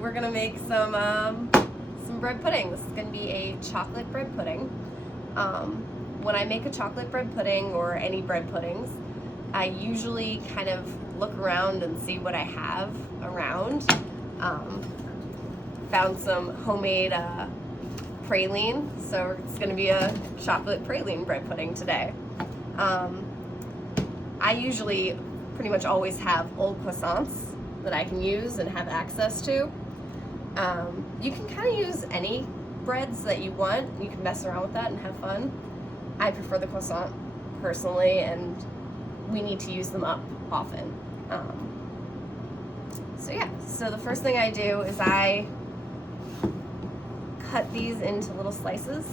we're gonna make some bread pudding. This is gonna be a chocolate bread pudding. When I make a chocolate bread pudding or any bread puddings, I usually kind of look around and see what I have around. Found some homemade praline, so it's gonna be a chocolate praline bread pudding today. I usually pretty much always have old croissants that I can use and have access to. You can kind of use any breads that you want. You can mess around with that and have fun. I prefer the croissant personally, and we need to use them up often. So the first thing I do is I cut these into little slices.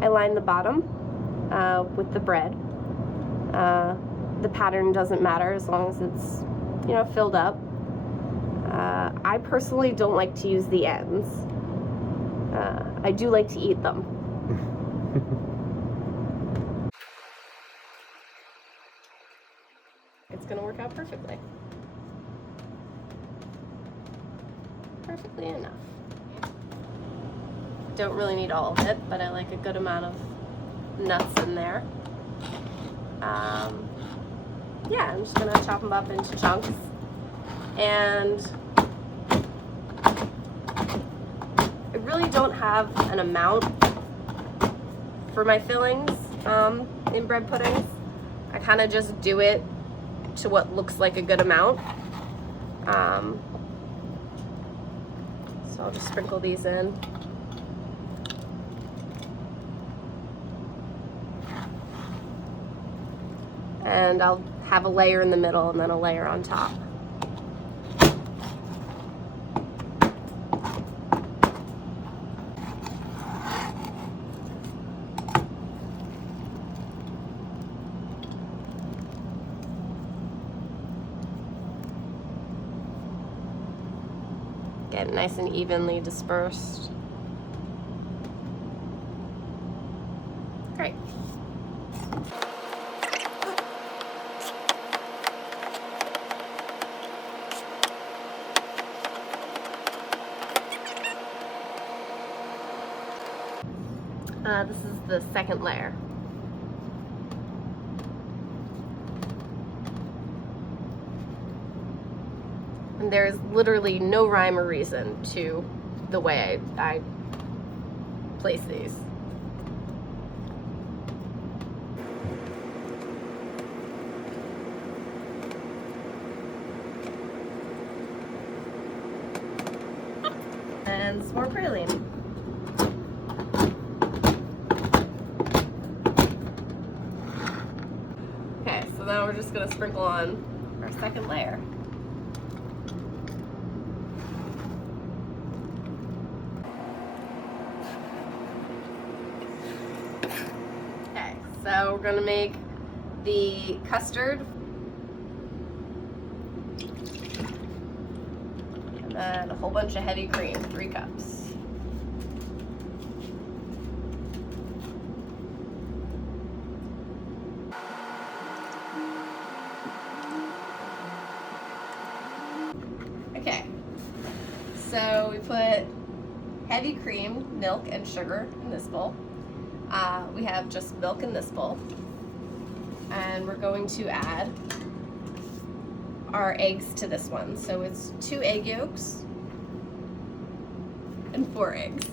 I line the bottom with the bread. The pattern doesn't matter as long as it's, you know, filled up. I personally don't like to use the ends. I do like to eat them. It's gonna work out perfectly. Perfectly enough. Don't really need all of it, but I like a good amount of nuts in there. Yeah, I'm just gonna chop them up into chunks. And I really don't have an amount for my fillings in bread puddings. I kind of just do it to what looks like a good amount. So I'll just sprinkle these in. And I'll have a layer in the middle and then a layer on top. Get it nice and evenly dispersed. Great. This is the second layer. And there's literally no rhyme or reason to the way I place these. And some more praline. Now we're just going to sprinkle on our second layer. Okay, so we're going to make the custard. And then a whole bunch of heavy cream, 3 cups. Okay, so we put heavy cream, milk, and sugar in this bowl. We have just milk in this bowl. And we're going to add our eggs to this one. So it's 2 egg yolks and 4 eggs.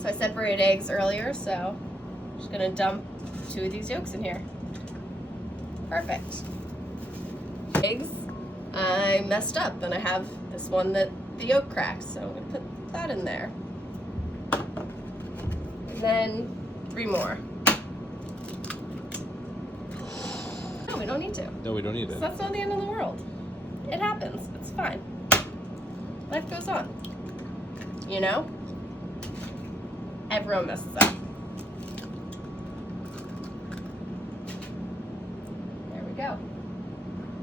So I separated eggs earlier, so I'm just gonna dump 2 of these yolks in here. Perfect. Eggs, I messed up and I have this one that the yolk cracked, so I'm gonna put that in there. And then 3 more. No, we don't need to. No, we don't need it. So that's not the end of the world. It happens, it's fine. Life goes on. You know? Everyone messes up. There we go.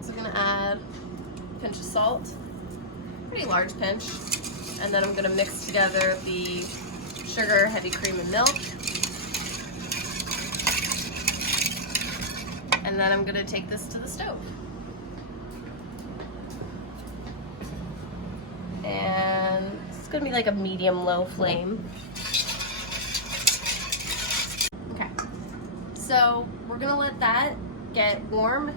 So we're gonna add pinch of salt, pretty large pinch, and then I'm gonna mix together the sugar, heavy cream, and milk. And then I'm gonna take this to the stove. And it's gonna be like a medium-low flame. Okay, so we're gonna let that get warm.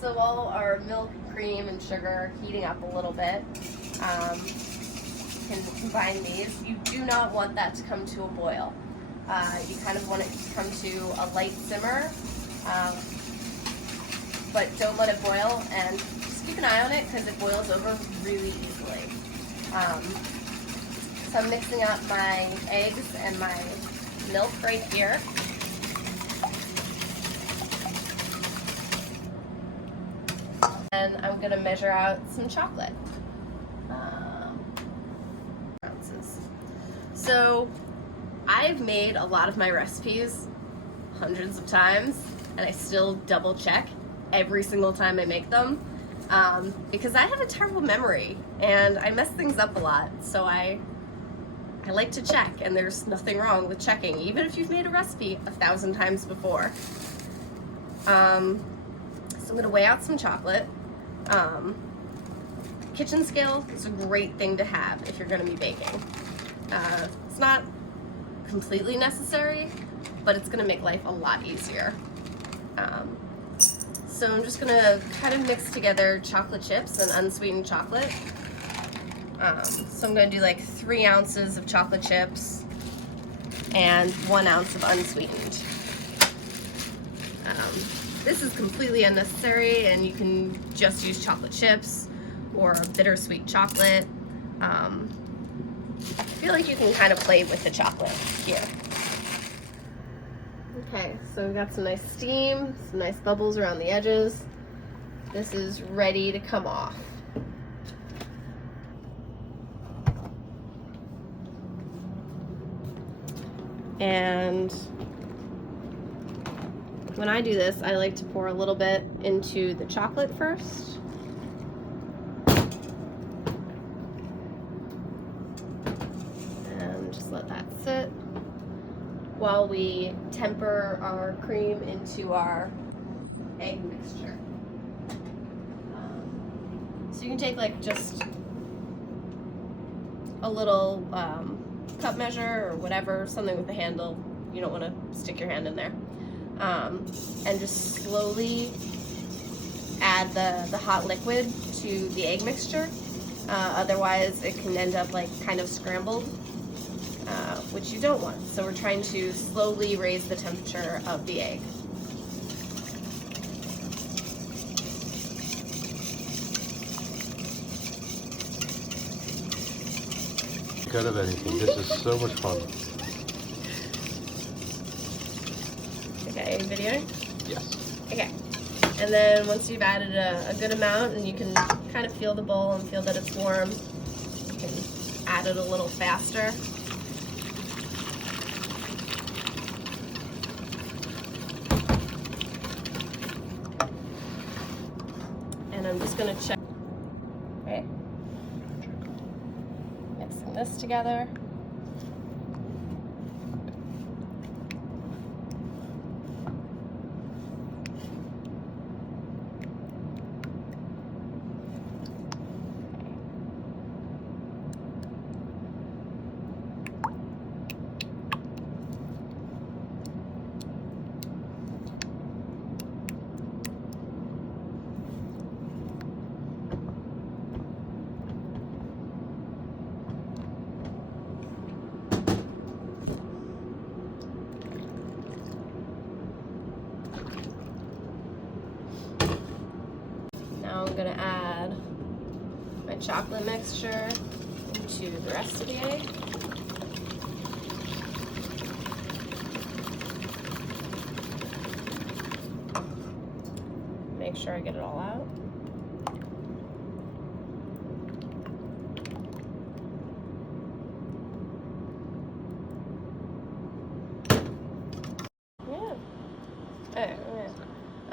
So while our milk, cream, and sugar are heating up a little bit, you can combine these. You do not want that to come to a boil. You kind of want it to come to a light simmer, but don't let it boil, and just keep an eye on it because it boils over really easily. So I'm mixing up my eggs and my milk right here. And I'm gonna measure out some chocolate. Ounces. So I've made a lot of my recipes hundreds of times, and I still double check every single time I make them because I have a terrible memory and I mess things up a lot. So I like to check, and there's nothing wrong with checking, even if you've made a recipe 1,000 times before. So I'm gonna weigh out some chocolate. Kitchen scale is a great thing to have if you're gonna be baking. It's not completely necessary, but it's gonna make life a lot easier. So I'm just gonna kind of mix together chocolate chips and unsweetened chocolate. So I'm gonna do like 3 ounces of chocolate chips and 1 ounce of unsweetened. This is completely unnecessary, and you can just use chocolate chips or bittersweet chocolate. I feel like you can kind of play with the chocolate here. Okay, so we've got some nice steam, some nice bubbles around the edges. This is ready to come off. And when I do this, I like to pour a little bit into the chocolate first. And just let that sit while we temper our cream into our egg mixture. So you can take like just a little cup measure or whatever, something with a handle. You don't want to stick your hand in there. And just slowly add the hot liquid to the egg mixture. Otherwise it can end up like kind of scrambled, which you don't want. So we're trying to slowly raise the temperature of the egg. Good of anything. This is so much fun. Okay, are you videoing? Yes. Okay. And then once you've added a good amount and you can kind of feel the bowl and feel that it's warm, you can add it a little faster. And I'm just going to check. Okay. Mixing this together. Now I'm going to add my chocolate mixture into the rest of the egg. Make sure I get it all out.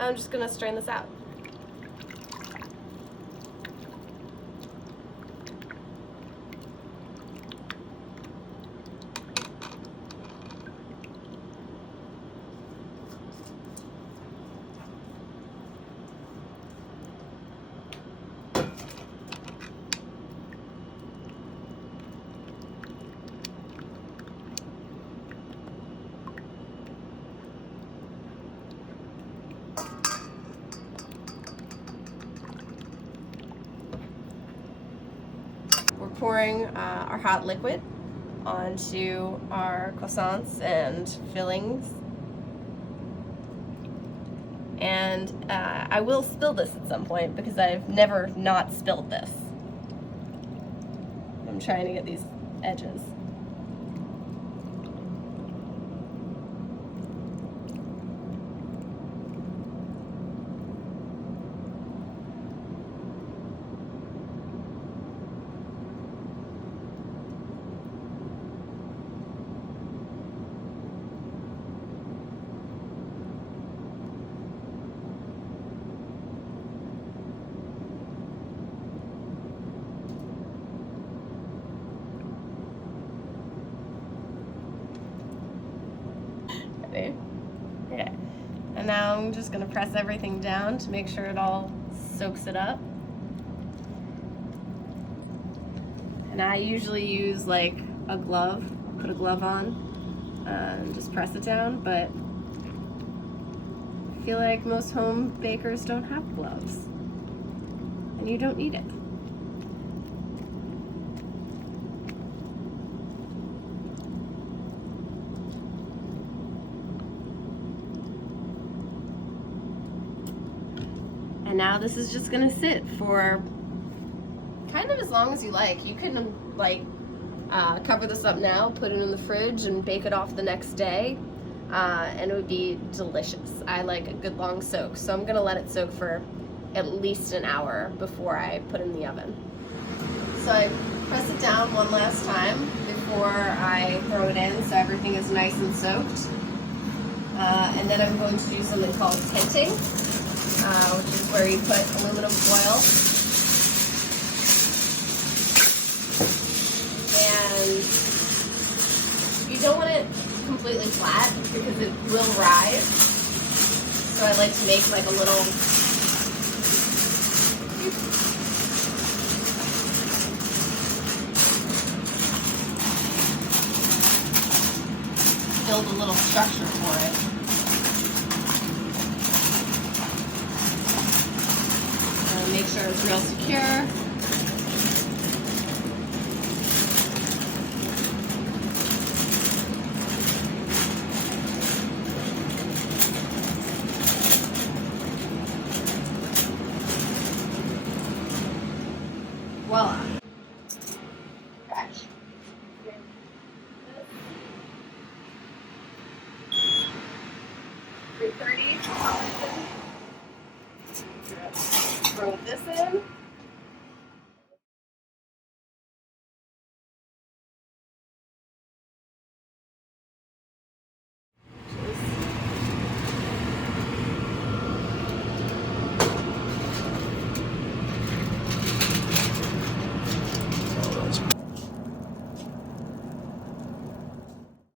I'm just gonna strain this out. We're pouring our hot liquid onto our croissants and fillings. And I will spill this at some point because I've never not spilled this. I'm trying to get these edges. Okay, and now I'm just gonna press everything down to make sure it all soaks it up. And I usually use like a glove, put a glove on, and just press it down, but I feel like most home bakers don't have gloves, and you don't need it. And now this is just gonna sit for kind of as long as you like. You can like cover this up now, put it in the fridge, and bake it off the next day, and it would be delicious. I like a good long soak, so I'm gonna let it soak for at least an hour before I put it in the oven. So I press it down one last time before I throw it in, so everything is nice and soaked. And then I'm going to do something called tinting, which is where you put aluminum foil and you don't want it completely flat because it will rise. So I like to make like a little build a little structure for it. Make sure it's real secure. Voila. Gosh. 330. Throw this in.